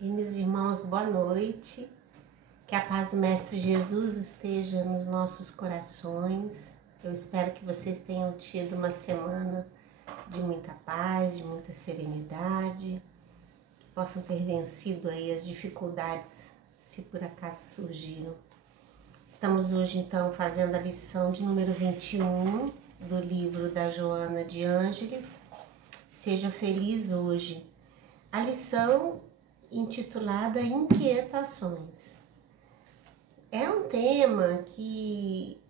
E meus irmãos, boa noite. Que a paz do Mestre Jesus esteja nos nossos corações. Eu espero que vocês tenham tido uma semana de muita paz, de muita serenidade, que possam ter vencido aí as dificuldades, se por acaso surgiram. Estamos hoje, então, fazendo a lição de número 21 do livro da Joana de Ângeles, Seja Feliz Hoje. A lição intitulada Inquietações. É um tema que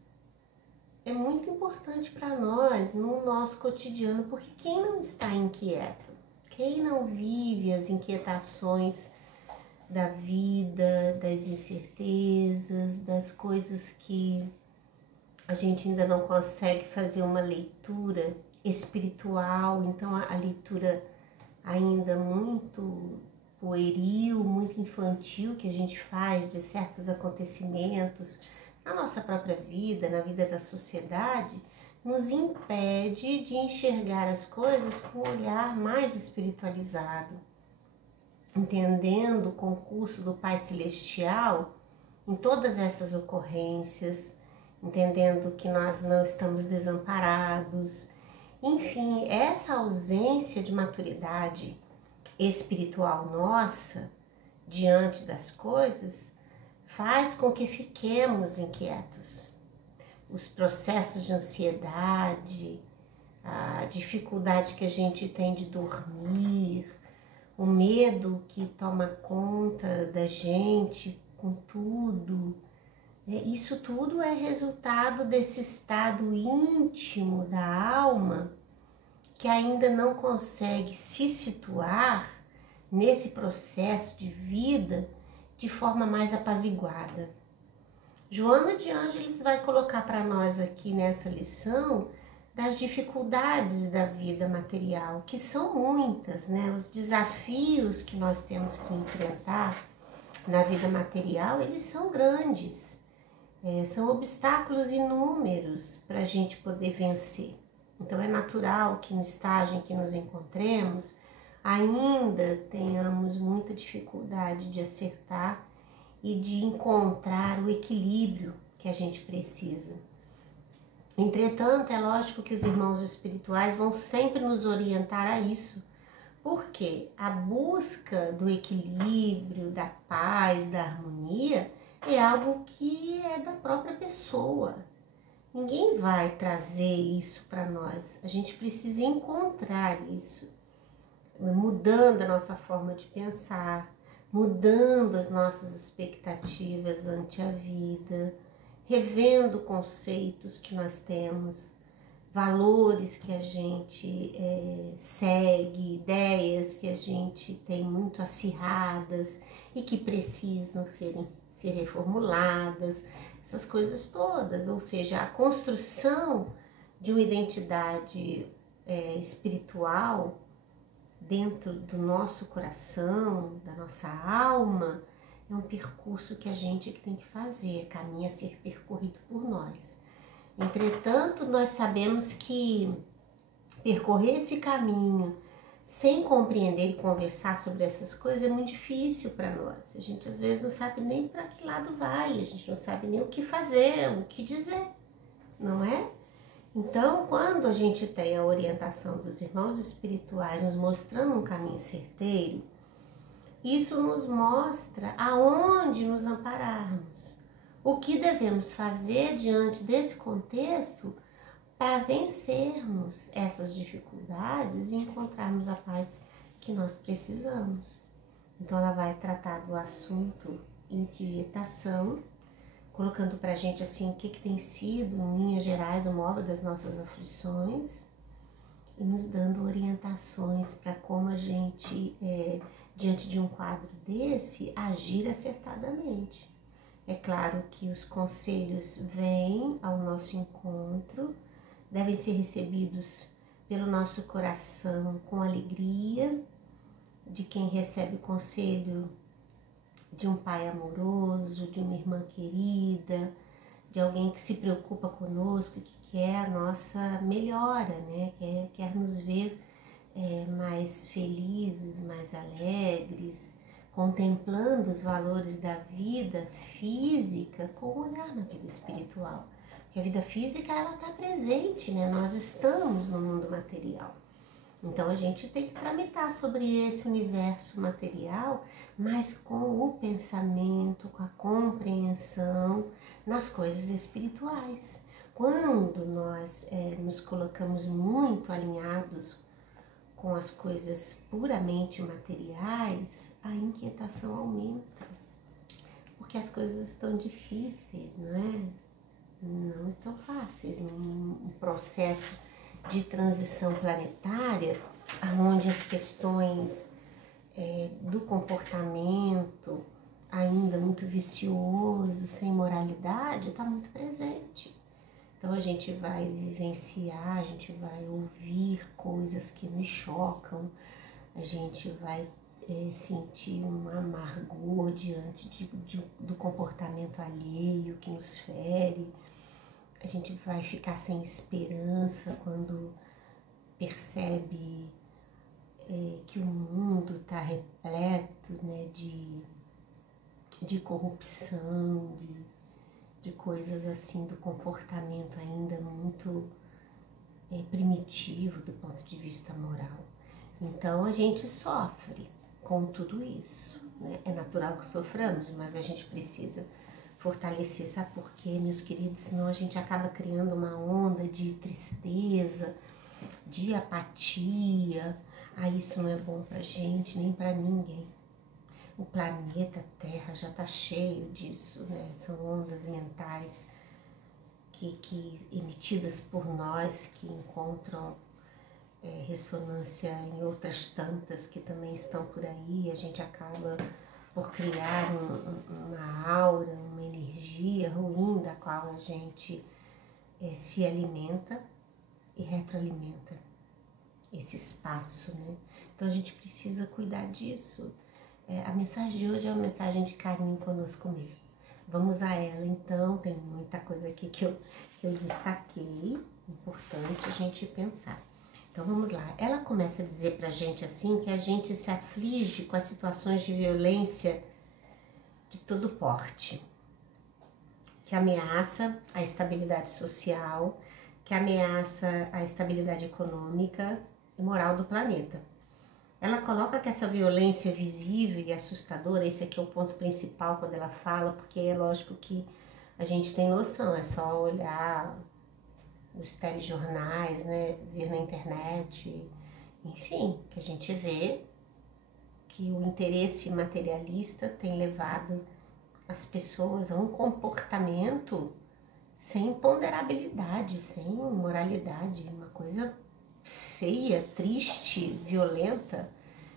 é muito importante para nós no nosso cotidiano, porque quem não está inquieto? Quem não vive as inquietações da vida, das incertezas, das coisas que a gente ainda não consegue fazer uma leitura espiritual, então a leitura ainda muito pueril, muito infantil que a gente faz de certos acontecimentos na nossa própria vida, na vida da sociedade, nos impede de enxergar as coisas com um olhar mais espiritualizado, entendendo o concurso do Pai Celestial em todas essas ocorrências, entendendo que nós não estamos desamparados. Enfim, essa ausência de maturidade espiritual nossa diante das coisas faz com que fiquemos inquietos. Os processos de ansiedade, a dificuldade que a gente tem de dormir, o medo que toma conta da gente com tudo, isso tudo é resultado desse estado íntimo da alma que ainda não consegue se situar nesse processo de vida de forma mais apaziguada. Joana de Ângeles vai colocar para nós aqui nessa lição das dificuldades da vida material, que são muitas, né? Os desafios que nós temos que enfrentar na vida material, eles são grandes, são obstáculos inúmeros para a gente poder vencer. Então é natural que no estágio em que nos encontremos ainda tenhamos muita dificuldade de acertar e de encontrar o equilíbrio que a gente precisa. Entretanto, é lógico que os irmãos espirituais vão sempre nos orientar a isso, porque a busca do equilíbrio, da paz, da harmonia é algo que é da própria pessoa. Ninguém vai trazer isso para nós, a gente precisa encontrar isso, mudando a nossa forma de pensar, mudando as nossas expectativas ante a vida, revendo conceitos que nós temos, valores que a gente segue, ideias que a gente tem muito acirradas e que precisam ser reformuladas, essas coisas todas, ou seja, a construção de uma identidade espiritual dentro do nosso coração, da nossa alma, é um percurso que a gente tem que fazer, caminho a ser percorrido por nós. Entretanto, nós sabemos que percorrer esse caminho sem compreender e conversar sobre essas coisas é muito difícil para nós. A gente às vezes não sabe nem para que lado vai, a gente não sabe nem o que fazer, o que dizer, não é? Então, quando a gente tem a orientação dos irmãos espirituais nos mostrando um caminho certeiro, isso nos mostra aonde nos ampararmos, o que devemos fazer diante desse contexto para vencermos essas dificuldades e encontrarmos a paz que nós precisamos. Então ela vai tratar do assunto inquietação, colocando para a gente assim o que tem sido, em linhas gerais, o móvel das nossas aflições e nos dando orientações para como a gente, diante de um quadro desse, agir acertadamente. É claro que os conselhos vêm ao nosso encontro, devem ser recebidos pelo nosso coração com alegria, de quem recebe o conselho de um pai amoroso, de uma irmã querida, de alguém que se preocupa conosco, que quer a nossa melhora, né? Quer nos ver mais felizes, mais alegres, contemplando os valores da vida física com o olhar na vida espiritual. Porque a vida física, ela está presente, né? Nós estamos no mundo material. Então a gente tem que tramitar sobre esse universo material, mas com o pensamento, com a compreensão nas coisas espirituais. Quando nós nos colocamos muito alinhados com as coisas puramente materiais, a inquietação aumenta. Porque as coisas estão difíceis, não é? Não estão fáceis. Num processo de transição planetária, onde as questões do comportamento ainda muito vicioso, sem moralidade, está muito presente. Então a gente vai vivenciar, a gente vai ouvir coisas que nos chocam, a gente vai sentir um amargor diante do comportamento alheio que nos fere. A gente vai ficar sem esperança quando percebe que o mundo está repleto, né, de corrupção, de coisas assim, do comportamento ainda muito primitivo do ponto de vista moral. Então a gente sofre com tudo isso, né? É natural que soframos, mas a gente precisa fortalecer, sabe por quê, meus queridos? Senão a gente acaba criando uma onda de tristeza, de apatia. Isso não é bom pra gente, nem pra ninguém. O planeta Terra já está cheio disso, né? São ondas mentais que emitidas por nós, que encontram ressonância em outras tantas que também estão por aí. A gente acaba por criar uma aura, uma energia ruim da qual a gente se alimenta e retroalimenta esse espaço, né? Então a gente precisa cuidar disso. A mensagem de hoje é uma mensagem de carinho conosco mesmo. Vamos a ela então, tem muita coisa aqui que eu destaquei, importante a gente pensar. Então vamos lá, ela começa a dizer pra gente assim que a gente se aflige com as situações de violência de todo porte, que ameaça a estabilidade social, que ameaça a estabilidade econômica e moral do planeta. Ela coloca que essa violência visível e assustadora, esse aqui é o ponto principal quando ela fala, porque é lógico que a gente tem noção, é só olhar os telejornais, né, ver na internet, enfim, que a gente vê que o interesse materialista tem levado as pessoas a um comportamento sem ponderabilidade, sem moralidade, uma coisa feia, triste, violenta.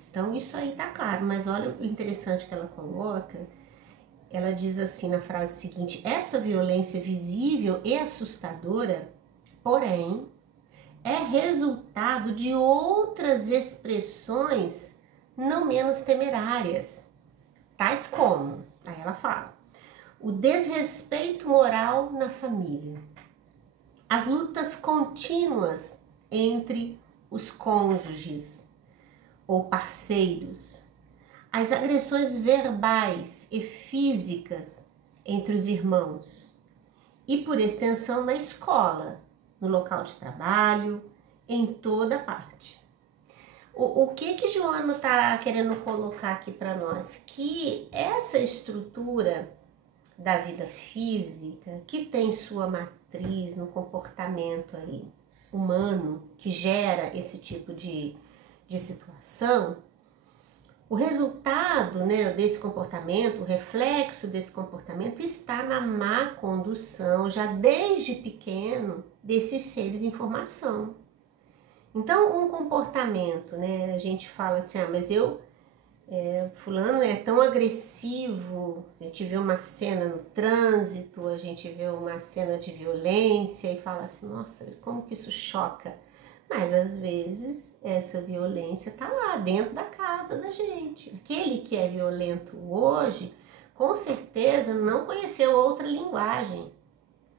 Então isso aí tá claro, mas olha o interessante que ela coloca. Ela diz assim na frase seguinte: essa violência visível e assustadora, porém, é resultado de outras expressões não menos temerárias, tais como, aí ela fala, o desrespeito moral na família, as lutas contínuas entre os cônjuges ou parceiros, as agressões verbais e físicas entre os irmãos e, por extensão, na escola, no local de trabalho, em toda parte. O que Joana está querendo colocar aqui para nós? Que essa estrutura da vida física, que tem sua matriz no comportamento aí humano, que gera esse tipo de situação, o resultado, né, desse comportamento, o reflexo desse comportamento está na má condução, já desde pequeno, desses seres em formação. Então, um comportamento, né, a gente fala assim, mas fulano é tão agressivo, a gente vê uma cena no trânsito, a gente vê uma cena de violência e fala assim, nossa, como que isso choca? Mas às vezes essa violência está lá dentro da casa da gente. Aquele que é violento hoje, com certeza não conheceu outra linguagem,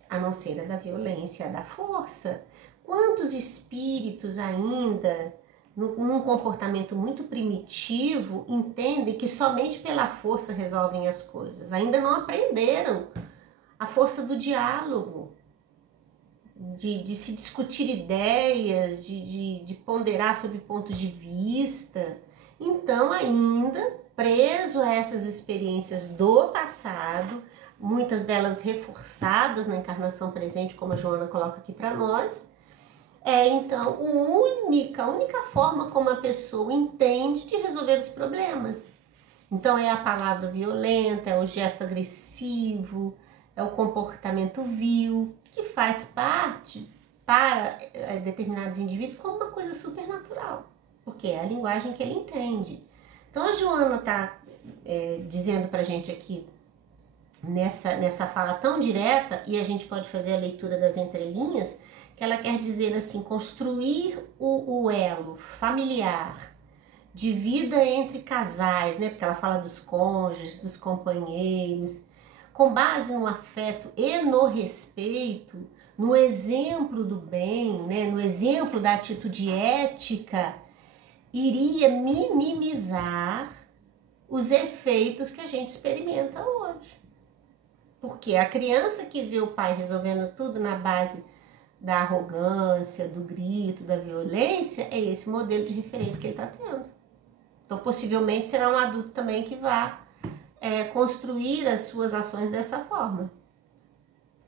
a não ser a da violência, a da força. Quantos espíritos ainda num comportamento muito primitivo, entendem que somente pela força resolvem as coisas. Ainda não aprenderam a força do diálogo, de se discutir ideias, de ponderar sobre pontos de vista. Então, ainda preso a essas experiências do passado, muitas delas reforçadas na encarnação presente, como a Joana coloca aqui para nós, então a única forma como a pessoa entende de resolver os problemas. Então é a palavra violenta, é o gesto agressivo, é o comportamento vil, que faz parte para determinados indivíduos como uma coisa supernatural, porque é a linguagem que ele entende. Então a Joana está dizendo para a gente aqui, nessa fala tão direta, e a gente pode fazer a leitura das entrelinhas, que ela quer dizer assim, construir o elo familiar de vida entre casais, né? Porque ela fala dos cônjuges, dos companheiros, com base no afeto e no respeito, no exemplo do bem, né? No exemplo da atitude ética, iria minimizar os efeitos que a gente experimenta hoje. Porque a criança que vê o pai resolvendo tudo na base da arrogância, do grito, da violência, é esse modelo de referência que ele está tendo. Então, possivelmente, será um adulto também que vá construir as suas ações dessa forma.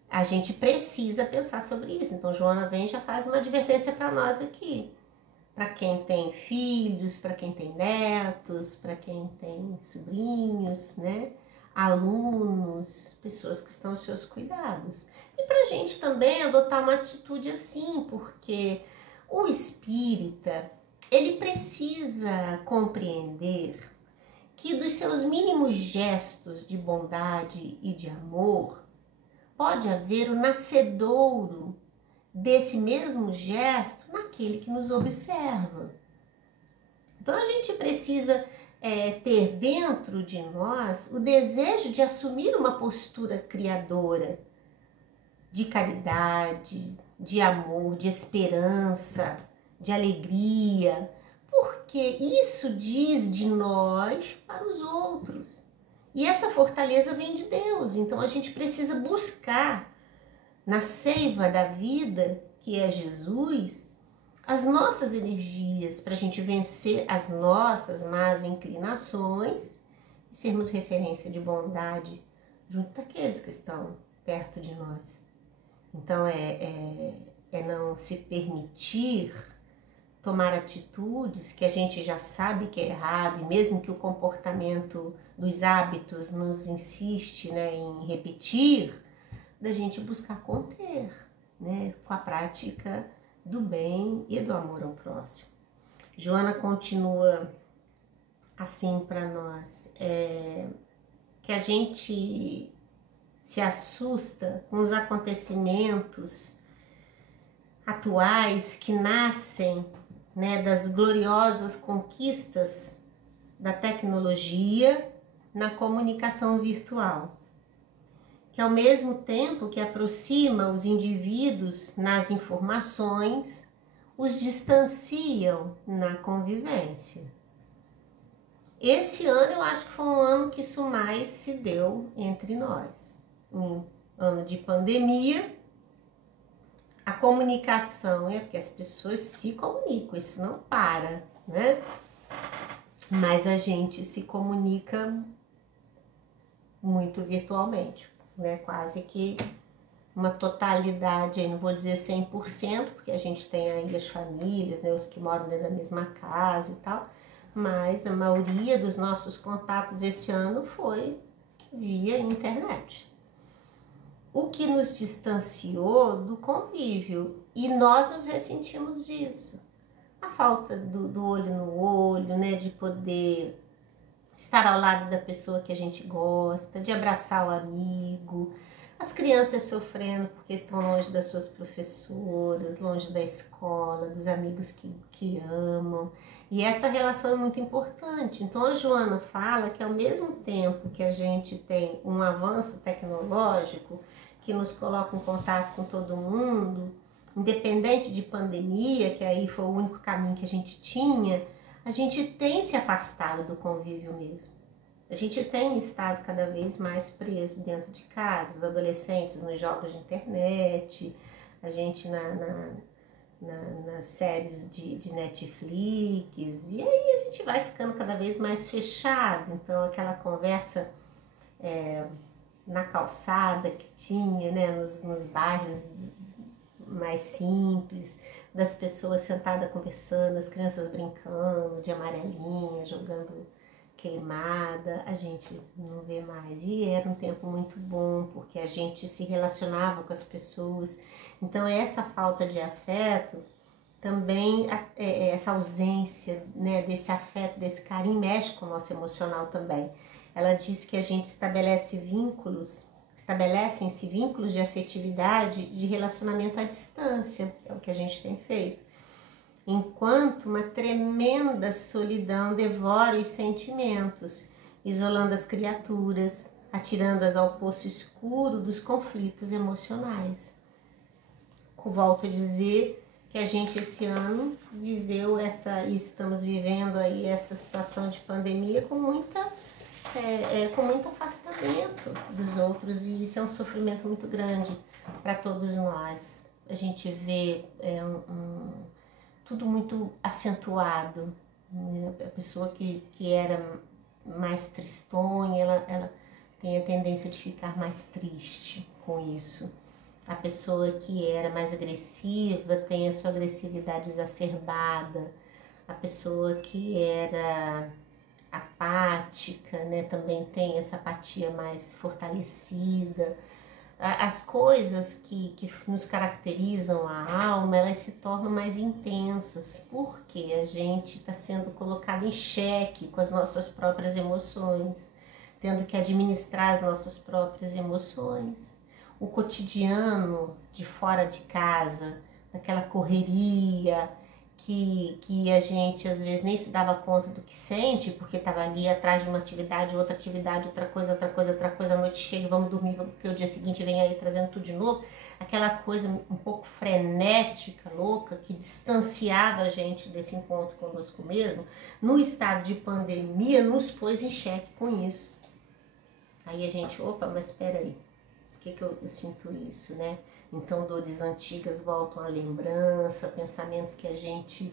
A gente precisa pensar sobre isso. Então, Joana vem e já faz uma advertência para nós aqui. Para quem tem filhos, para quem tem netos, para quem tem sobrinhos, né? Alunos, pessoas que estão aos seus cuidados. E para a gente também adotar uma atitude assim, porque o espírita, ele precisa compreender que dos seus mínimos gestos de bondade e de amor, pode haver o nascedouro desse mesmo gesto naquele que nos observa. Então a gente precisa ter dentro de nós o desejo de assumir uma postura criadora, de caridade, de amor, de esperança, de alegria, porque isso diz de nós para os outros. E essa fortaleza vem de Deus, então a gente precisa buscar na seiva da vida, que é Jesus, as nossas energias para a gente vencer as nossas más inclinações e sermos referência de bondade junto daqueles que estão perto de nós. Então é não se permitir tomar atitudes que a gente já sabe que é errado, e mesmo que o comportamento dos hábitos nos insiste, né, em repetir, da gente buscar conter, né, com a prática do bem e do amor ao próximo. Joana continua assim para nós, que a gente se assusta com os acontecimentos atuais que nascem, né, das gloriosas conquistas da tecnologia na comunicação virtual, que ao mesmo tempo que aproxima os indivíduos nas informações, os distanciam na convivência. Esse ano eu acho que foi um ano que isso mais se deu entre nós. Um ano de pandemia, a comunicação porque as pessoas se comunicam, isso não para, né? Mas a gente se comunica muito virtualmente, né? Quase que uma totalidade, aí não vou dizer 100%, porque a gente tem aí as famílias, né? Os que moram dentro da mesma casa e tal, mas a maioria dos nossos contatos esse ano foi via internet. O que nos distanciou do convívio, e nós nos ressentimos disso. A falta do olho no olho, né, de poder estar ao lado da pessoa que a gente gosta, de abraçar o amigo, as crianças sofrendo porque estão longe das suas professoras, longe da escola, dos amigos que amam. E essa relação é muito importante. Então a Joana fala que ao mesmo tempo que a gente tem um avanço tecnológico que nos coloca em contato com todo mundo, independente de pandemia, que aí foi o único caminho que a gente tinha, a gente tem se afastado do convívio mesmo. A gente tem estado cada vez mais preso dentro de casa, os adolescentes nos jogos de internet, a gente nas séries de Netflix, e aí a gente vai ficando cada vez mais fechado. Então aquela conversa na calçada que tinha, né, nos bairros mais simples, das pessoas sentadas conversando, as crianças brincando de amarelinha, jogando queimada, a gente não vê mais. E era um tempo muito bom, porque a gente se relacionava com as pessoas. Então essa falta de afeto, também essa ausência, né, desse afeto, desse carinho, mexe com o nosso emocional também. Ela diz que a gente estabelecem-se vínculos de afetividade, de relacionamento à distância, é o que a gente tem feito. Enquanto uma tremenda solidão devora os sentimentos, isolando as criaturas, atirando-as ao poço escuro dos conflitos emocionais. Volto a dizer que a gente esse ano viveu e estamos vivendo aí essa situação de pandemia com muito afastamento dos outros, e isso é um sofrimento muito grande para todos nós. A gente vê tudo muito acentuado, né? A pessoa que era mais tristonha, ela tem a tendência de ficar mais triste com isso. A pessoa que era mais agressiva tem a sua agressividade exacerbada. A pessoa que era apática, né, também tem essa apatia mais fortalecida. As coisas que nos caracterizam a alma, elas se tornam mais intensas, porque a gente está sendo colocado em xeque com as nossas próprias emoções, tendo que administrar as nossas próprias emoções. O cotidiano de fora de casa, daquela correria que a gente às vezes nem se dava conta do que sente, porque estava ali atrás de uma atividade, outra coisa, a noite chega, vamos dormir, porque o dia seguinte vem aí trazendo tudo de novo. Aquela coisa um pouco frenética, louca, que distanciava a gente desse encontro conosco mesmo, no estado de pandemia, nos pôs em xeque com isso. Aí a gente, opa, mas espera aí, por que eu sinto isso, né? Então dores antigas voltam à lembrança, pensamentos que a gente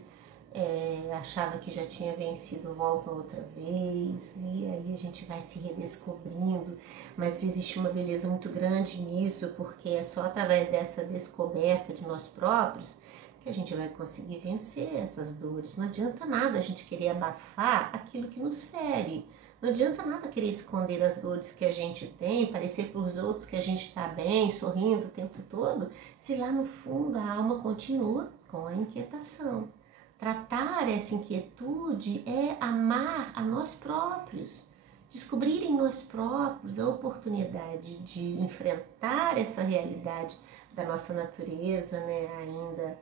achava que já tinha vencido voltam outra vez, e aí a gente vai se redescobrindo. Mas existe uma beleza muito grande nisso, porque é só através dessa descoberta de nós próprios que a gente vai conseguir vencer essas dores. Não adianta nada a gente querer abafar aquilo que nos fere. Não adianta nada querer esconder as dores que a gente tem, parecer para os outros que a gente está bem, sorrindo o tempo todo, se lá no fundo a alma continua com a inquietação. Tratar essa inquietude é amar a nós próprios, descobrir em nós próprios a oportunidade de enfrentar essa realidade da nossa natureza, né, ainda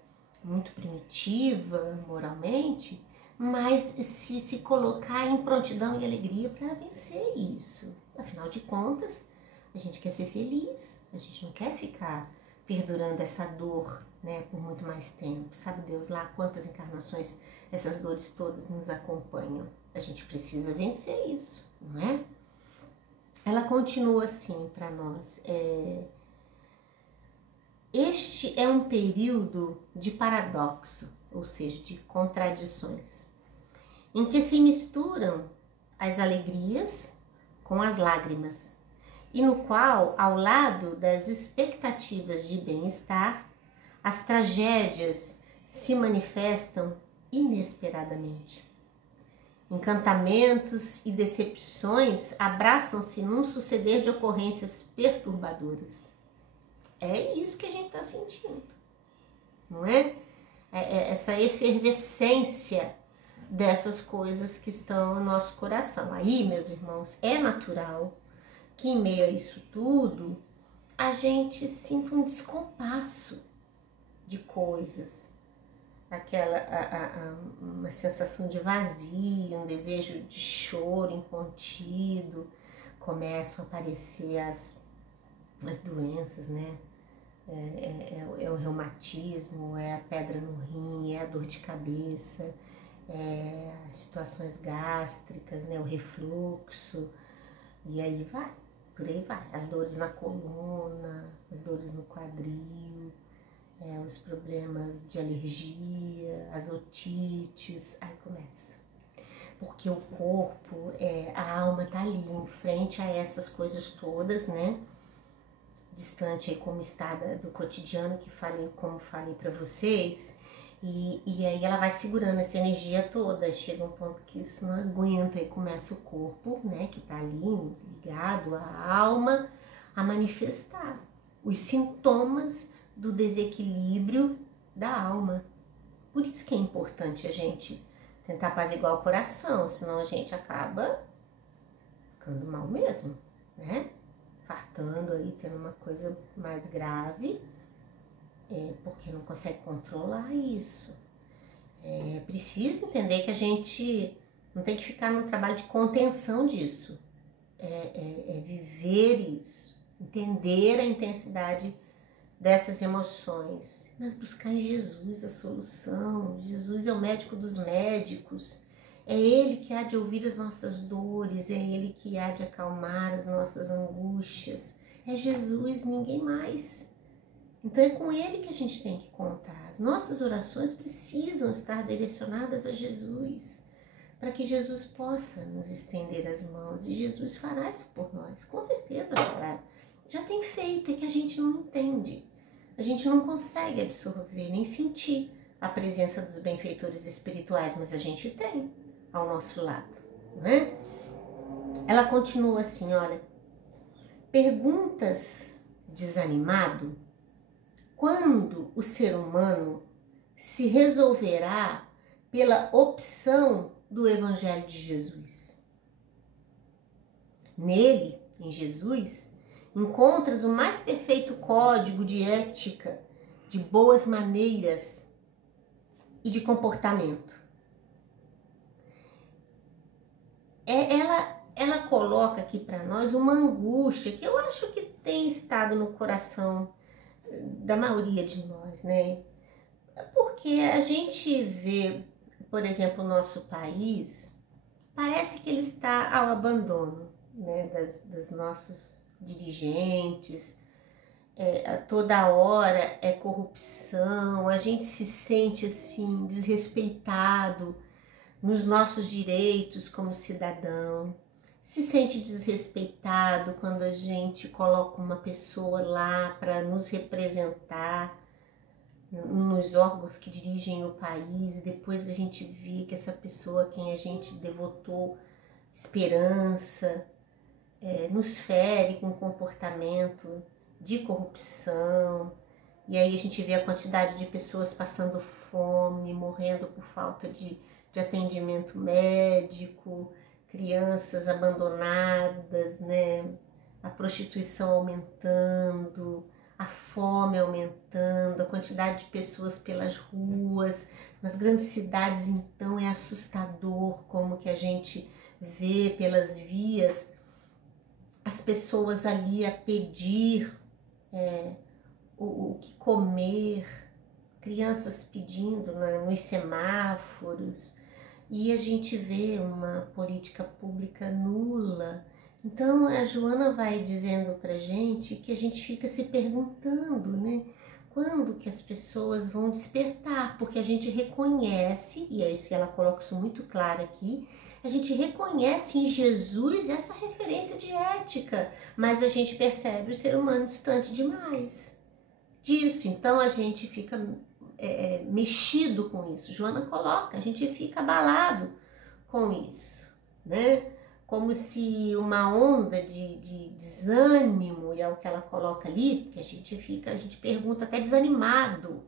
muito primitiva moralmente, mas se colocar em prontidão e alegria para vencer isso. Afinal de contas, a gente quer ser feliz, a gente não quer ficar perdurando essa dor, né, por muito mais tempo. Sabe Deus lá quantas encarnações essas dores todas nos acompanham. A gente precisa vencer isso, não é? Ela continua assim para nós. Este é um período de paradoxo, ou seja, de contradições, em que se misturam as alegrias com as lágrimas, e no qual, ao lado das expectativas de bem-estar, as tragédias se manifestam inesperadamente. Encantamentos e decepções abraçam-se num suceder de ocorrências perturbadoras. É isso que a gente está sentindo, não é? Essa efervescência dessas coisas que estão no nosso coração. Aí, meus irmãos, é natural que em meio a isso tudo a gente sinta um descompasso de coisas, uma sensação de vazio, um desejo de choro incontido, começam a aparecer as doenças, né? é o reumatismo, é a pedra no rim, é a dor de cabeça, as situações gástricas, né, o refluxo, e aí vai, por aí vai. As dores na coluna, as dores no quadril, os problemas de alergia, as otites, aí começa. Porque o corpo, a alma tá ali, em frente a essas coisas todas, né? Distante aí como está do cotidiano, como falei para vocês, e aí ela vai segurando essa energia toda, chega um ponto que isso não aguenta e começa o corpo, né, que tá ali ligado à alma, a manifestar os sintomas do desequilíbrio da alma. Por isso que é importante a gente tentar apaziguar o coração, senão a gente acaba ficando mal mesmo, né? Fartando aí, tendo uma coisa mais grave, porque não consegue controlar isso. É preciso entender que a gente não tem que ficar num trabalho de contenção disso. É viver isso, entender a intensidade dessas emoções, mas buscar em Jesus a solução. Jesus é o médico dos médicos, é Ele que há de ouvir as nossas dores, é Ele que há de acalmar as nossas angústias, é Jesus, ninguém mais. Então é com Ele que a gente tem que contar. As nossas orações precisam estar direcionadas a Jesus, para que Jesus possa nos estender as mãos, e Jesus fará isso por nós, com certeza fará. Já tem feito, é que a gente não entende. A gente não consegue absorver nem sentir a presença dos benfeitores espirituais, mas a gente tem ao nosso lado, né? Ela continua assim, olha, perguntas desanimado, quando o ser humano se resolverá pela opção do Evangelho de Jesus. Nele, em Jesus, encontras o mais perfeito código de ética, de boas maneiras e de comportamento. Ela coloca aqui para nós uma angústia que eu acho que tem estado no coração da maioria de nós, né? Porque a gente vê, por exemplo, o nosso país, parece que ele está ao abandono, né, das nossos dirigentes, toda hora é corrupção, a gente se sente assim desrespeitado nos nossos direitos como cidadão, se sente desrespeitado quando a gente coloca uma pessoa lá para nos representar nos órgãos que dirigem o país, e depois a gente vê que essa pessoa a quem a gente devotou esperança nos fere com comportamento de corrupção, e aí a gente vê a quantidade de pessoas passando fome, morrendo por falta de atendimento médico, crianças abandonadas, né? A prostituição aumentando, a fome aumentando, a quantidade de pessoas pelas ruas. Nas grandes cidades, então, é assustador como que a gente vê pelas vias as pessoas ali a pedir o que comer, crianças pedindo nos semáforos, e a gente vê uma política pública nula. Então a Joana vai dizendo pra gente que a gente fica se perguntando, né? Quando que as pessoas vão despertar? Porque a gente reconhece, e é isso que ela coloca isso muito claro aqui, a gente reconhece em Jesus essa referência de ética, mas a gente percebe o ser humano distante demais disso. Então a gente fica mexido com isso. Joana coloca, a gente fica abalado com isso, né? Como se uma onda de desânimo, e é o que ela coloca ali, que a gente pergunta até desanimado.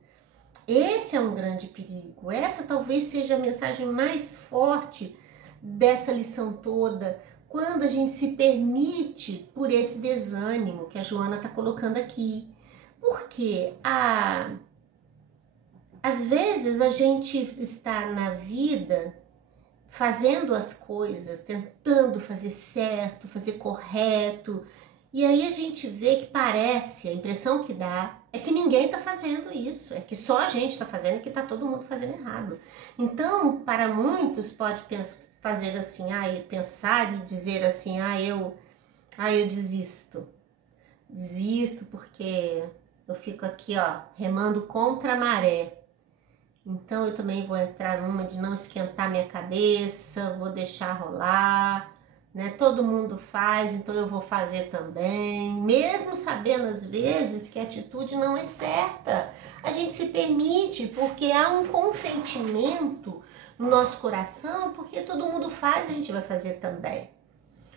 Esse é um grande perigo. Essa talvez seja a mensagem mais forte dessa lição toda, quando a gente se permite por esse desânimo que a Joana está colocando aqui. Porque às vezes a gente está na vida fazendo as coisas, tentando fazer certo, fazer correto, E aí a gente vê que parece, a impressão que dá é que ninguém está fazendo isso, é que só a gente está fazendo e que está todo mundo fazendo errado. Então, para muitos pode fazer assim, pensar e dizer assim, eu desisto. Desisto porque eu fico aqui, remando contra a maré. Então eu também vou entrar numa de não esquentar minha cabeça, vou deixar rolar, né? Todo mundo faz, então eu vou fazer também, mesmo sabendo às vezes que a atitude não é certa. A gente se permite porque há um consentimento no nosso coração, porque todo mundo faz, a gente vai fazer também.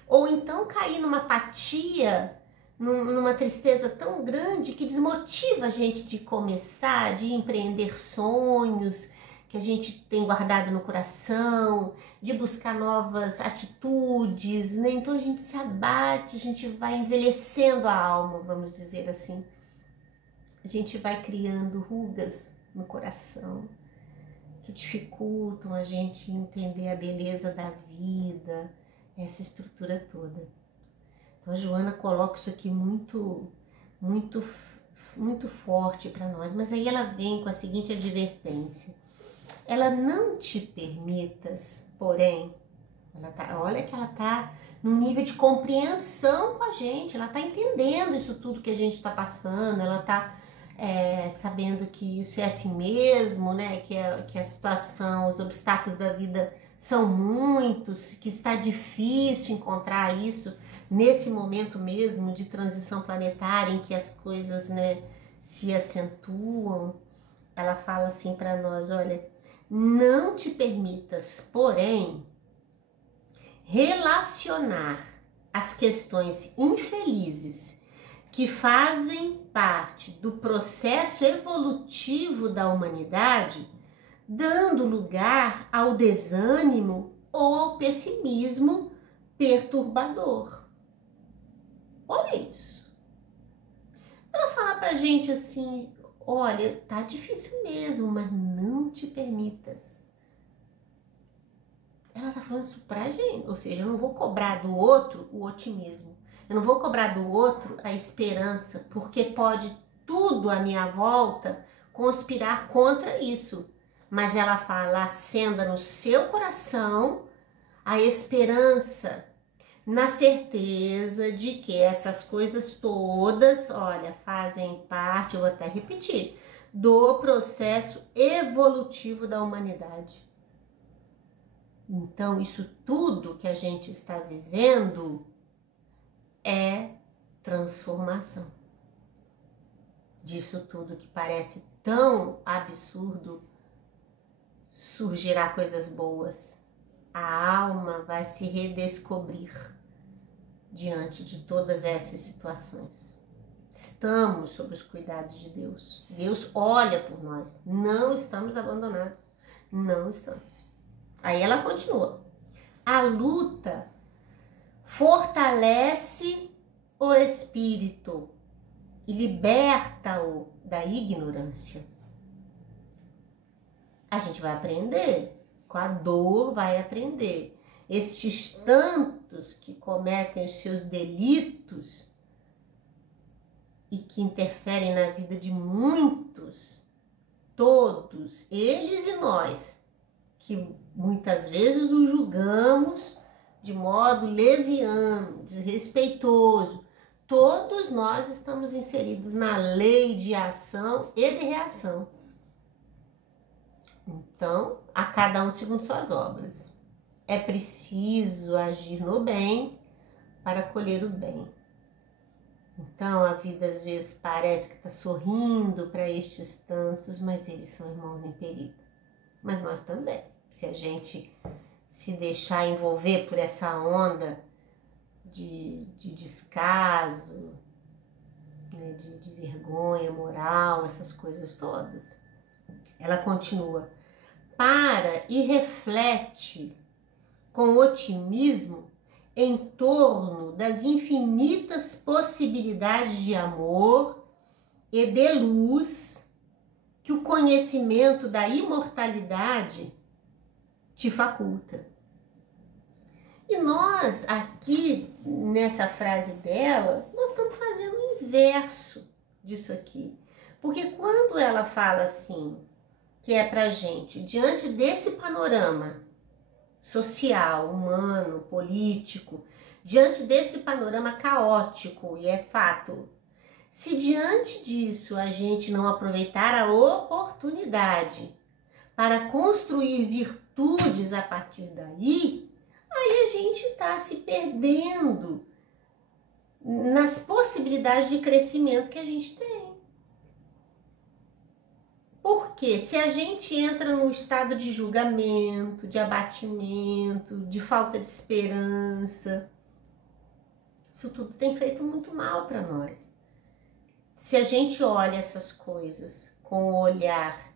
Ou então cair numa apatia, numa tristeza tão grande que desmotiva a gente de começar, de empreender sonhos que a gente tem guardado no coração, de buscar novas atitudes, né? Então a gente se abate, a gente vai envelhecendo a alma, vamos dizer assim. A gente vai criando rugas no coração que dificultam a gente entender a beleza da vida, essa estrutura toda. Então a Joana coloca isso aqui muito forte para nós, mas aí ela vem com a seguinte advertência: ela não te permitas, porém, olha que ela está num nível de compreensão com a gente, ela está entendendo isso tudo que a gente está passando, ela está sabendo que isso é assim mesmo, né? Que a situação, os obstáculos da vida são muitos, que está difícil encontrar isso nesse momento mesmo de transição planetária em que as coisas, né, se acentuam. Ela fala assim para nós: olha, não te permitas, porém, relacionar as questões infelizes que fazem parte do processo evolutivo da humanidade, dando lugar ao desânimo ou ao pessimismo perturbador. Olha isso. Ela fala pra gente assim: olha, tá difícil mesmo, mas não te permitas. Ela tá falando isso pra gente, ou seja, eu não vou cobrar do outro o otimismo. Eu não vou cobrar do outro a esperança, porque pode tudo à minha volta conspirar contra isso. Mas ela fala: acenda no seu coração a esperança, na certeza de que essas coisas todas, olha, fazem parte, eu vou até repetir, do processo evolutivo da humanidade. Então, isso tudo que a gente está vivendo é transformação. Disso tudo que parece tão absurdo, surgirá coisas boas. A alma vai se redescobrir diante de todas essas situações. Estamos sob os cuidados de Deus. Deus olha por nós. Não estamos abandonados. Não estamos. Aí ela continua: a luta fortalece o espírito e liberta-o da ignorância. A gente vai aprender, com a dor vai aprender. Estes tantos que cometem os seus delitos e que interferem na vida de muitos, todos, eles e nós, que muitas vezes os julgamos de modo leviano, desrespeitoso, todos nós estamos inseridos na lei de ação e de reação. Então, a cada um segundo suas obras. É preciso agir no bem para colher o bem. Então, a vida às vezes parece que está sorrindo para estes tantos, mas eles são irmãos em perigo. Mas nós também. Se a gente se deixar envolver por essa onda de descaso, né, de vergonha moral, essas coisas todas. Ela continua: para e reflete com otimismo em torno das infinitas possibilidades de amor e de luz que o conhecimento da imortalidade te faculta. E nós aqui, nessa frase dela, nós estamos fazendo o inverso disso aqui. Porque quando ela fala assim, que é pra gente, diante desse panorama social, humano, político, diante desse panorama caótico, e é fato, se diante disso a gente não aproveitar a oportunidade para construir virtudes a partir daí, aí a gente está se perdendo nas possibilidades de crescimento que a gente tem. Porque se a gente entra num estado de julgamento, de abatimento, de falta de esperança, isso tudo tem feito muito mal para nós. Se a gente olha essas coisas com o olhar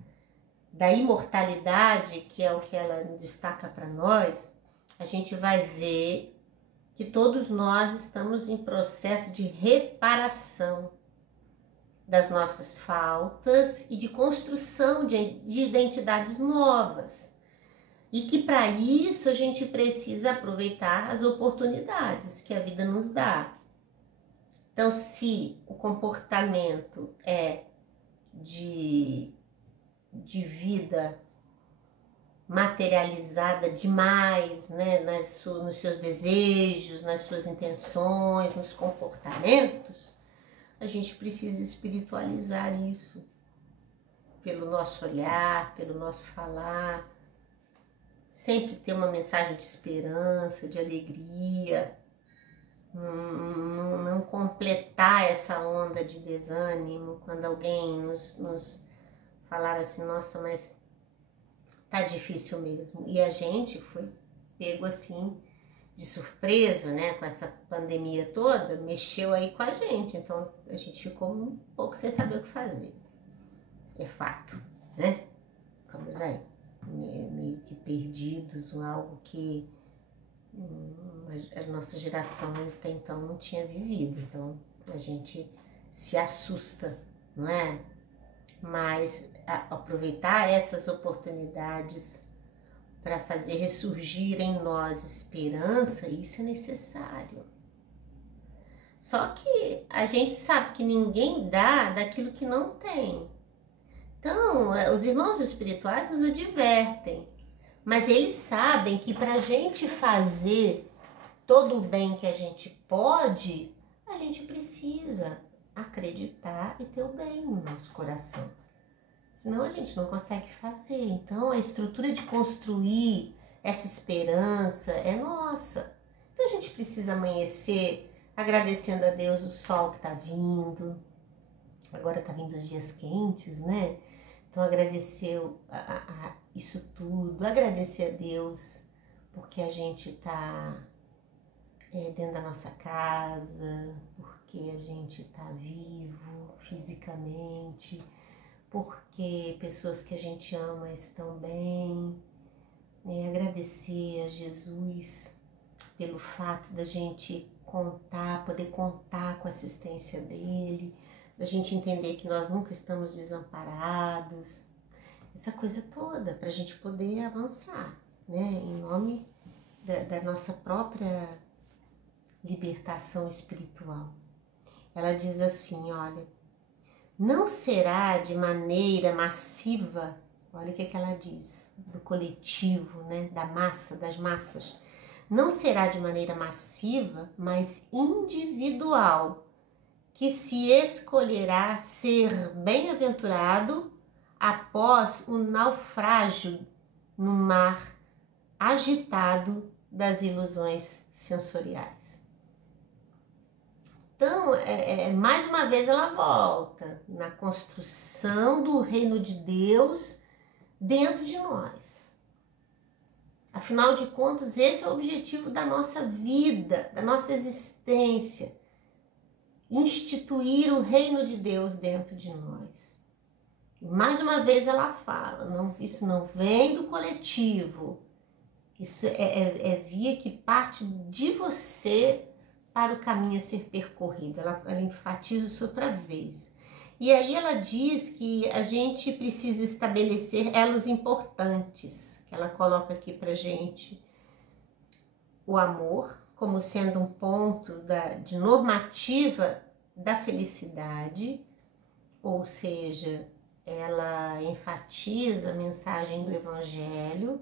da imortalidade, que é o que ela destaca para nós, a gente vai ver que todos nós estamos em processo de reparação das nossas faltas e de construção de identidades novas. E que para isso a gente precisa aproveitar as oportunidades que a vida nos dá. Então, se o comportamento é de vida materializada demais, né, nos seus desejos, nas suas intenções, nos comportamentos, a gente precisa espiritualizar isso pelo nosso olhar, pelo nosso falar, sempre ter uma mensagem de esperança, de alegria, não completar essa onda de desânimo quando alguém nos falar assim, nossa, mas tá difícil mesmo. E a gente foi pego assim de surpresa, né, com essa pandemia toda, mexeu aí com a gente, então a gente ficou um pouco sem saber o que fazer. É fato, né? Ficamos aí, meio que perdidos, algo que a nossa geração até então não tinha vivido, então a gente se assusta, não é? Mas aproveitar essas oportunidades para fazer ressurgir em nós esperança, isso é necessário. Só que a gente sabe que ninguém dá daquilo que não tem. Então, os irmãos espirituais nos advertem, mas eles sabem que para a gente fazer todo o bem que a gente pode, a gente precisa acreditar e ter o bem no nosso coração. Senão a gente não consegue fazer. Então a estrutura de construir essa esperança é nossa. Então a gente precisa amanhecer agradecendo a Deus o sol que está vindo. Agora está vindo os dias quentes, né? Então agradecer a isso tudo, agradecer a Deus porque a gente está dentro da nossa casa, porque a gente está vivo fisicamente, porque pessoas que a gente ama estão bem, agradecer a Jesus pelo fato da gente poder contar com a assistência dele, da gente entender que nós nunca estamos desamparados, essa coisa toda, para a gente poder avançar, né, em nome da nossa própria libertação espiritual. Ela diz assim, olha, não será de maneira massiva, olha o que ela diz, do coletivo, né, da massa, das massas, não será de maneira massiva, mas individual, que se escolherá ser bem-aventurado após o naufrágio no mar agitado das ilusões sensoriais. Então, mais uma vez ela volta na construção do reino de Deus dentro de nós. Afinal de contas, esse é o objetivo da nossa vida, da nossa existência. Instituir o reino de Deus dentro de nós. E mais uma vez ela fala, isso não vem do coletivo, isso é via que parte de você para o caminho a ser percorrido. Ela enfatiza isso outra vez. E aí ela diz que a gente precisa estabelecer elos importantes, que ela coloca aqui pra gente. O amor como sendo um ponto de normativa da felicidade, ou seja, ela enfatiza a mensagem do Evangelho,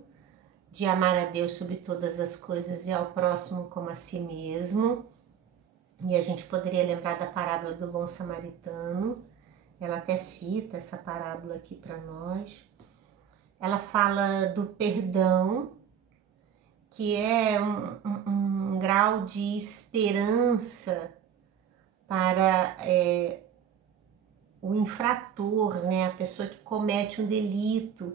de amar a Deus sobre todas as coisas e ao próximo como a si mesmo. E a gente poderia lembrar da parábola do bom samaritano, ela até cita essa parábola aqui para nós. Ela fala do perdão, que é um grau de esperança para o infrator, né? A pessoa que comete um delito.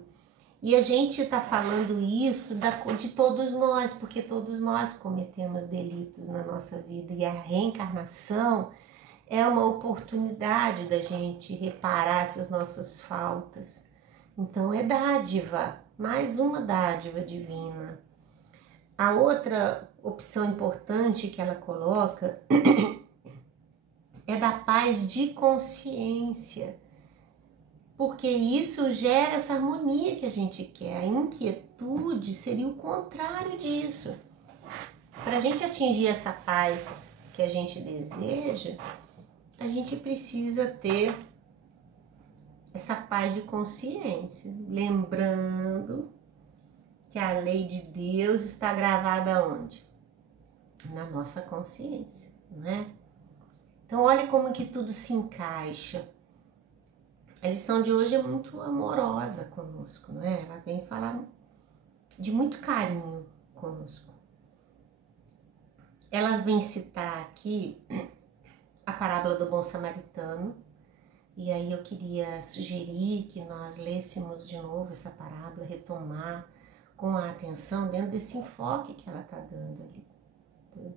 E a gente está falando isso de todos nós, porque todos nós cometemos delitos na nossa vida. E a reencarnação é uma oportunidade da gente reparar essas nossas faltas. Então é dádiva, mais uma dádiva divina. A outra opção importante que ela coloca é da paz de consciência, porque isso gera essa harmonia que a gente quer. A inquietude seria o contrário disso. Para a gente atingir essa paz que a gente deseja, a gente precisa ter essa paz de consciência, lembrando que a lei de Deus está gravada onde? Na nossa consciência, não é? Então olha como que tudo se encaixa. A lição de hoje é muito amorosa conosco, não é? Ela vem falar de muito carinho conosco. Ela vem citar aqui a parábola do bom samaritano, e aí eu queria sugerir que nós lêssemos de novo essa parábola, retomar com a atenção dentro desse enfoque que ela está dando ali,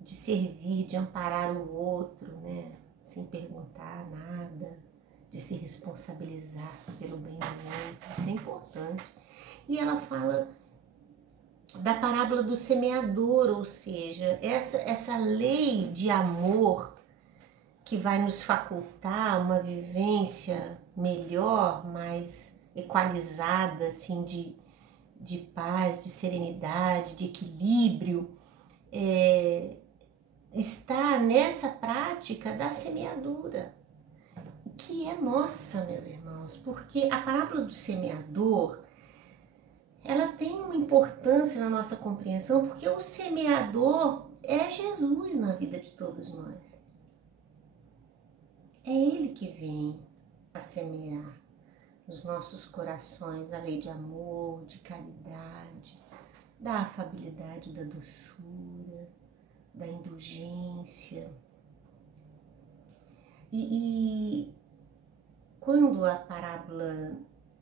de servir, de amparar o outro, né? Sem perguntar nada, de se responsabilizar pelo bem do outro, isso é importante. E ela fala da parábola do semeador, ou seja, essa lei de amor que vai nos facultar uma vivência melhor, mais equalizada, assim, de paz, de serenidade, de equilíbrio, está nessa prática da semeadura, que é nossa, meus irmãos, porque a parábola do semeador, ela tem uma importância na nossa compreensão, porque o semeador é Jesus na vida de todos nós. É Ele que vem a semear nos nossos corações a lei de amor, de caridade, da afabilidade, da doçura, da indulgência. E quando a parábola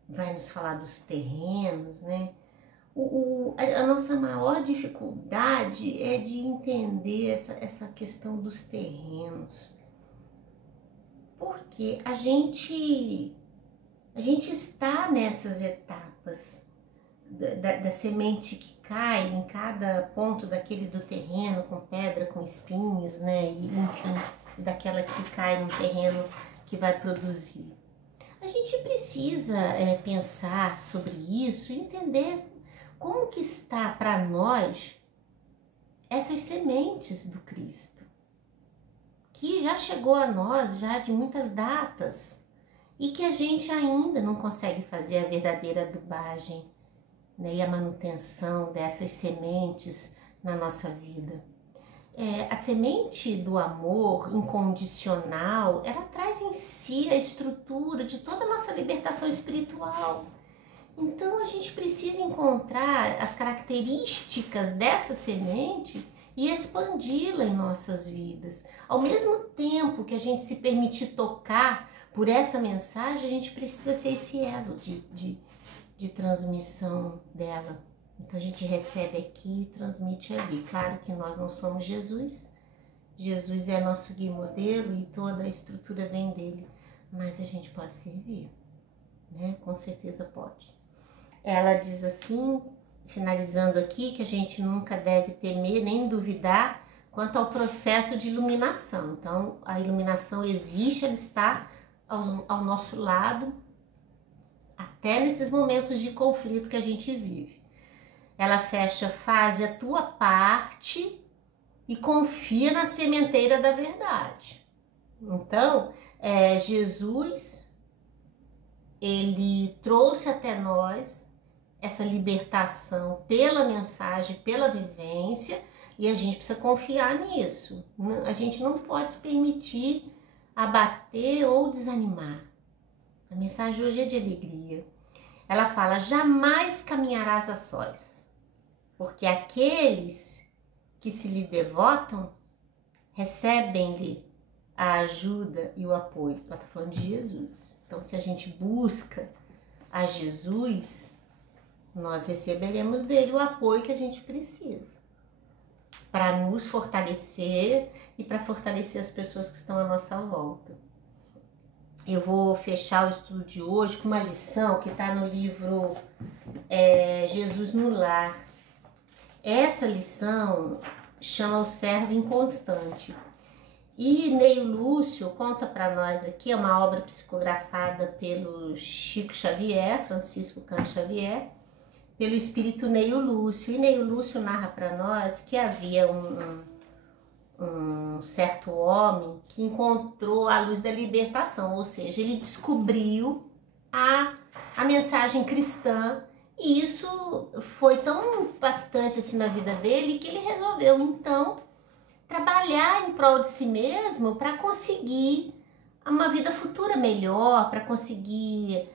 vai nos falar dos terrenos, né? A nossa maior dificuldade é de entender essa questão dos terrenos. Porque a gente está nessas etapas da semente que cai em cada ponto do terreno, com pedra, com espinhos, né? E, enfim, daquela que cai no terreno que vai produzir. A gente precisa pensar sobre isso e entender como que está para nós essas sementes do Cristo, que já chegou a nós já de muitas datas e que a gente ainda não consegue fazer a verdadeira adubagem, né, e a manutenção dessas sementes na nossa vida. A semente do amor incondicional, ela traz em si a estrutura de toda a nossa libertação espiritual. Então a gente precisa encontrar as características dessa semente e expandi-la em nossas vidas. Ao mesmo tempo que a gente se permitir tocar por essa mensagem, a gente precisa ser esse elo de transmissão dela. Então a gente recebe aqui e transmite ali. Claro que nós não somos Jesus. Jesus é nosso guia modelo e toda a estrutura vem dele. Mas a gente pode servir, né? Com certeza pode. Ela diz assim, finalizando aqui, que a gente nunca deve temer nem duvidar quanto ao processo de iluminação. Então a iluminação existe, ela está ao nosso lado, até nesses momentos de conflito que a gente vive. Ela fecha, faze a tua parte e confia na sementeira da verdade. Então, Jesus, ele trouxe até nós essa libertação pela mensagem, pela vivência, e a gente precisa confiar nisso. A gente não pode se permitir abater ou desanimar. A mensagem hoje é de alegria. Ela fala: jamais caminharás a sós, porque aqueles que se lhe devotam recebem-lhe a ajuda e o apoio. Ela está falando de Jesus. Então, se a gente busca a Jesus, nós receberemos dele o apoio que a gente precisa para nos fortalecer e para fortalecer as pessoas que estão à nossa volta. Eu vou fechar o estudo de hoje com uma lição que está no livro Jesus no Lar. Essa lição chama o servo inconstante. E Neio Lúcio conta para nós aqui, é uma obra psicografada pelo Chico Xavier, Francisco Cândido Xavier, pelo espírito Neio Lúcio. E Neio Lúcio narra para nós que havia um certo homem que encontrou a luz da libertação, ou seja, ele descobriu a mensagem cristã, e isso foi tão impactante assim na vida dele que ele resolveu então trabalhar em prol de si mesmo para conseguir uma vida futura melhor, para conseguir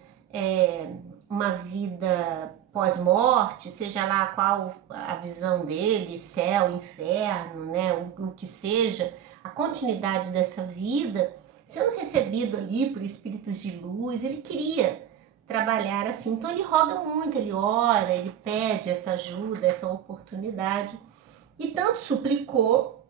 uma vida pós-morte, seja lá qual a visão dele, céu, inferno, né, o que seja, a continuidade dessa vida, sendo recebido ali por espíritos de luz. Ele queria trabalhar assim, então ele roga muito, ele ora, ele pede essa ajuda, essa oportunidade, e tanto suplicou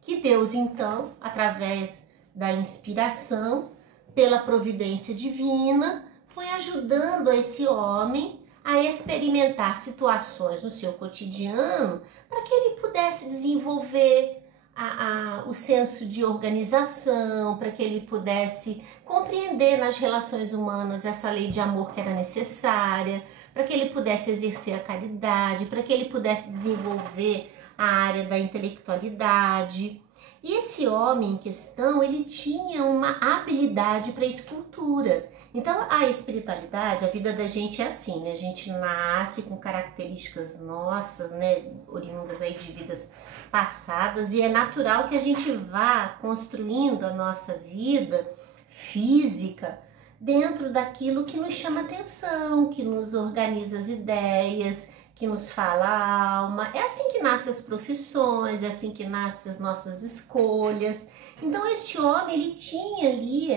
que Deus então, através da inspiração, pela providência divina, foi ajudando esse homem a experimentar situações no seu cotidiano para que ele pudesse desenvolver o senso de organização, para que ele pudesse compreender nas relações humanas essa lei de amor que era necessária, para que ele pudesse exercer a caridade, para que ele pudesse desenvolver a área da intelectualidade. E esse homem em questão, ele tinha uma habilidade para escultura. Então, a espiritualidade, a vida da gente é assim, né? A gente nasce com características nossas, né? Oriundas aí de vidas passadas, e é natural que a gente vá construindo a nossa vida física dentro daquilo que nos chama atenção, que nos organiza as ideias, que nos fala a alma. É assim que nascem as profissões, é assim que nascem as nossas escolhas. Então, este homem, ele tinha ali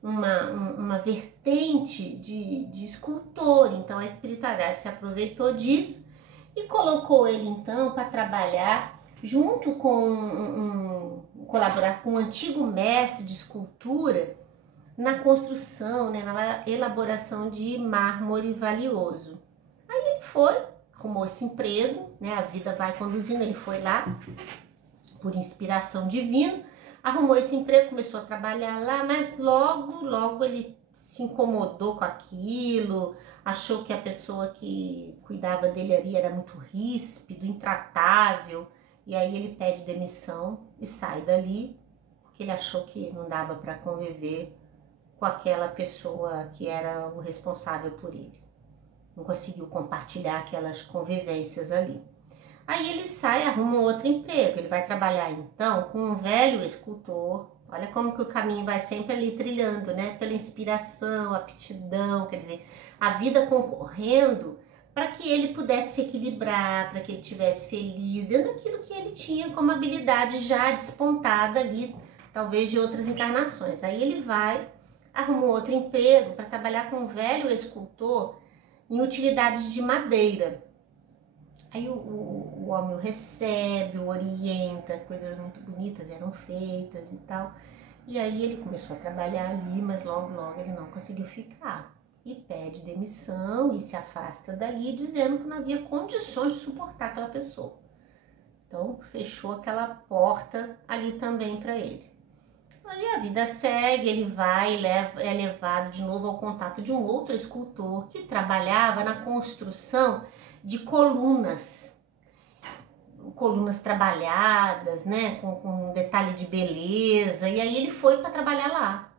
uma vertente de escultor. Então, a espiritualidade se aproveitou disso e colocou ele, então, para trabalhar junto com colaborar com um antigo mestre de escultura na construção, né, na elaboração de mármore valioso. Aí ele foi, arrumou esse emprego, né, a vida vai conduzindo, ele foi lá por inspiração divina, arrumou esse emprego, começou a trabalhar lá, mas logo ele se incomodou com aquilo, achou que a pessoa que cuidava dele ali era muito ríspido, intratável, e aí ele pede demissão e sai dali, porque ele achou que não dava para conviver com aquela pessoa que era o responsável por ele. Não conseguiu compartilhar aquelas convivências ali. Aí ele sai, arruma um outro emprego. Ele vai trabalhar então com um velho escultor. Olha como que o caminho vai sempre ali trilhando, né? Pela inspiração, aptidão, quer dizer, a vida concorrendo para que ele pudesse se equilibrar, para que ele estivesse feliz dentro daquilo que ele tinha como habilidade já despontada ali, talvez de outras encarnações. Aí ele vai, arruma um outro emprego para trabalhar com um velho escultor em utilidades de madeira. Aí o homem o recebe, o orienta, coisas muito bonitas eram feitas e tal. E aí ele começou a trabalhar ali, mas logo ele não conseguiu ficar. E pede demissão e se afasta dali, dizendo que não havia condições de suportar aquela pessoa. Então fechou aquela porta ali também para ele. Aí a vida segue, ele vai e é levado de novo ao contato de um outro escultor que trabalhava na construção de colunas. colunas trabalhadas, né, com um detalhe de beleza, e aí ele foi para trabalhar lá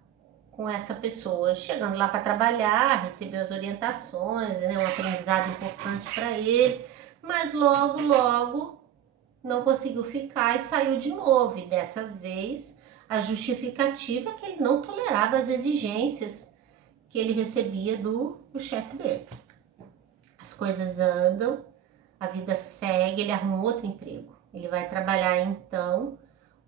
com essa pessoa. Chegando lá para trabalhar, recebeu as orientações, né, um aprendizado importante para ele, mas logo não conseguiu ficar e saiu de novo, e dessa vez a justificativa é que ele não tolerava as exigências que ele recebia do chefe dele. As coisas andam, a vida segue, ele arruma outro emprego. Ele vai trabalhar então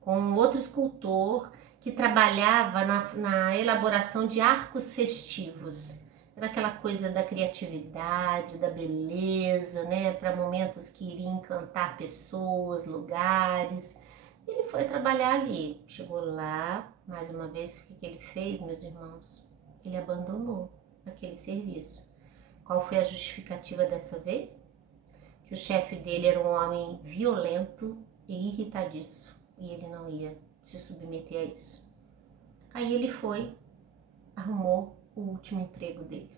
com um outro escultor que trabalhava na elaboração de arcos festivos. Era aquela coisa da criatividade, da beleza, né? Para momentos que iriam encantar pessoas, lugares. Ele foi trabalhar ali. Chegou lá, mais uma vez, o que ele fez, meus irmãos? Ele abandonou aquele serviço. Qual foi a justificativa dessa vez? Que o chefe dele era um homem violento e irritadiço, e ele não ia se submeter a isso. Aí ele foi, arrumou o último emprego dele.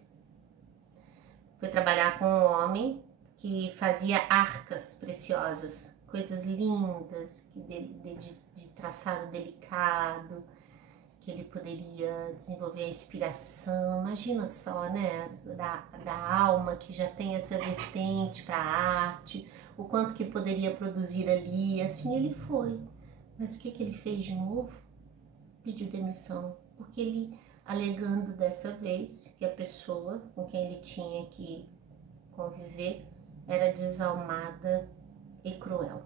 Foi trabalhar com um homem que fazia arcas preciosas, coisas lindas, de traçado delicado, que ele poderia desenvolver a inspiração. Imagina só, né, da alma que já tem essa vertente para a arte, o quanto que poderia produzir ali. Assim ele foi. Mas o que ele fez de novo? Pediu demissão, porque ele, alegando dessa vez que a pessoa com quem ele tinha que conviver era desalmada e cruel.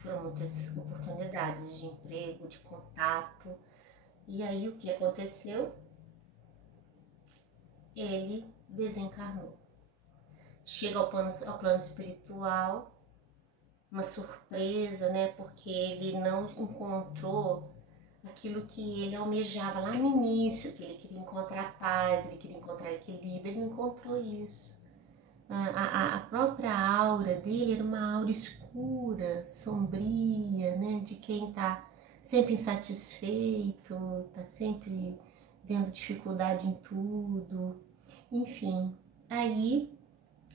Foram muitas oportunidades de emprego, de contato. E aí o que aconteceu? Ele desencarnou. Chega ao plano espiritual, uma surpresa, né? Porque ele não encontrou aquilo que ele almejava lá no início, que ele queria encontrar paz, ele queria encontrar equilíbrio, ele não encontrou isso. A própria aura dele era uma aura escura, sombria, né? De quem está sempre insatisfeito, está sempre vendo dificuldade em tudo. Enfim, aí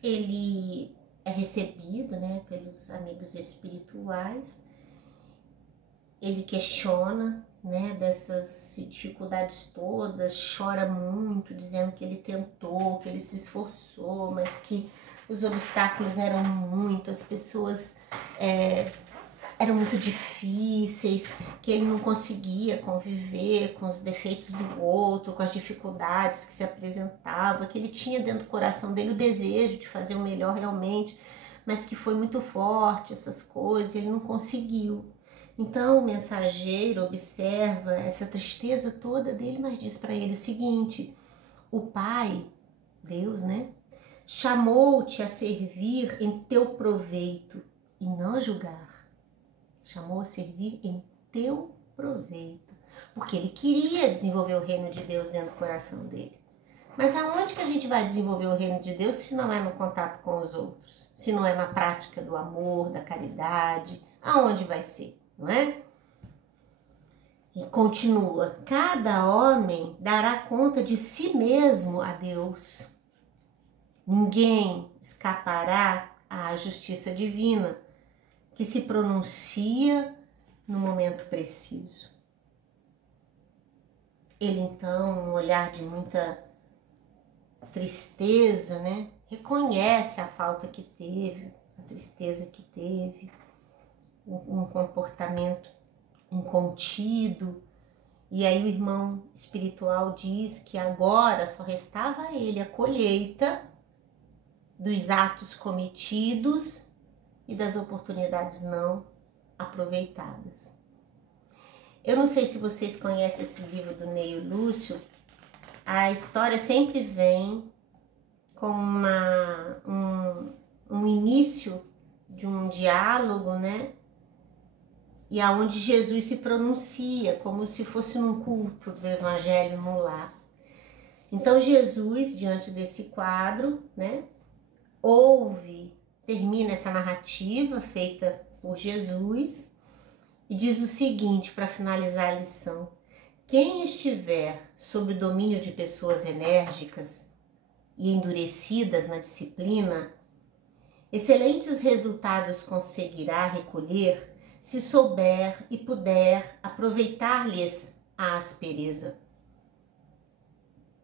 ele é recebido, né, pelos amigos espirituais. Ele questiona, né, dessas dificuldades todas, chora muito, dizendo que ele tentou, que ele se esforçou, mas que os obstáculos eram muitos, as pessoas eram muito difíceis, que ele não conseguia conviver com os defeitos do outro, com as dificuldades que se apresentavam, que ele tinha dentro do coração dele o desejo de fazer o melhor realmente, mas que foi muito forte essas coisas, ele não conseguiu. Então o mensageiro observa essa tristeza toda dele, mas diz para ele o seguinte: o Pai, Deus, né, chamou-te a servir em teu proveito e não a julgar. Chamou a servir em teu proveito, porque ele queria desenvolver o reino de Deus dentro do coração dele. Mas aonde que a gente vai desenvolver o reino de Deus se não é no contato com os outros? Se não é na prática do amor, da caridade? Aonde vai ser, não é? E continua: cada homem dará conta de si mesmo a Deus. Ninguém escapará à justiça divina, que se pronuncia no momento preciso. Ele então, um olhar de muita tristeza, né, reconhece a falta que teve, a tristeza que teve, um comportamento incontido. E aí o irmão espiritual diz que agora só restava a ele a colheita dos atos cometidos e das oportunidades não aproveitadas. Eu não sei se vocês conhecem esse livro do Neio Lúcio. A história sempre vem com um início de um diálogo, né? E aonde Jesus se pronuncia como se fosse num culto do Evangelho no lar. Então Jesus, diante desse quadro, né, termina essa narrativa feita por Jesus e diz o seguinte para finalizar a lição: quem estiver sob o domínio de pessoas enérgicas e endurecidas na disciplina Excelentes resultados conseguirá recolher se souber e puder aproveitar-lhes a aspereza.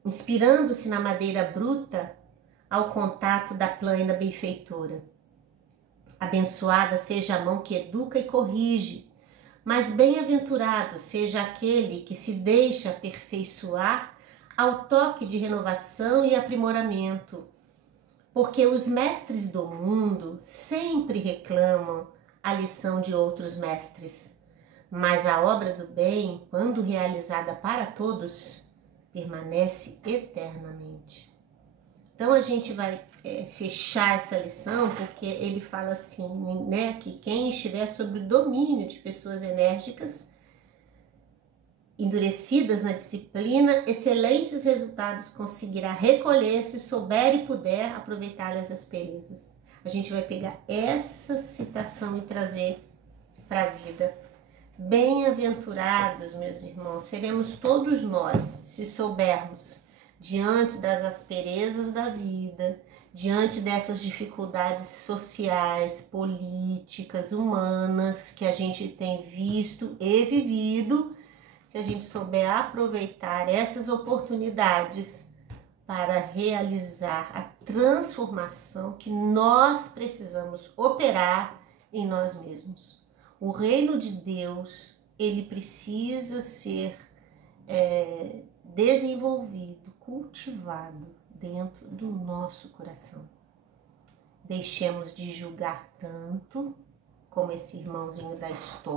Inspirando-se na madeira bruta ao contato da plana benfeitora. Abençoada seja a mão que educa e corrige, mas bem-aventurado seja aquele que se deixa aperfeiçoar ao toque de renovação e aprimoramento, porque os mestres do mundo sempre reclamam a lição de outros mestres, mas a obra do bem, quando realizada para todos, permanece eternamente. Então a gente vai fechar essa lição, porque ele fala assim, né, que quem estiver sob o domínio de pessoas enérgicas, endurecidas na disciplina, excelentes resultados conseguirá recolher se souber e puder aproveitar as asperezas. A gente vai pegar essa citação e trazer para a vida. Bem-aventurados, meus irmãos, seremos todos nós, se soubermos, diante das asperezas da vida, diante dessas dificuldades sociais, políticas, humanas que a gente tem visto e vivido, se a gente souber aproveitar essas oportunidades para realizar a transformação que nós precisamos operar em nós mesmos. O reino de Deus, ele precisa ser desenvolvido, cultivado dentro do nosso coração. Deixemos de julgar tanto, como esse irmãozinho da história,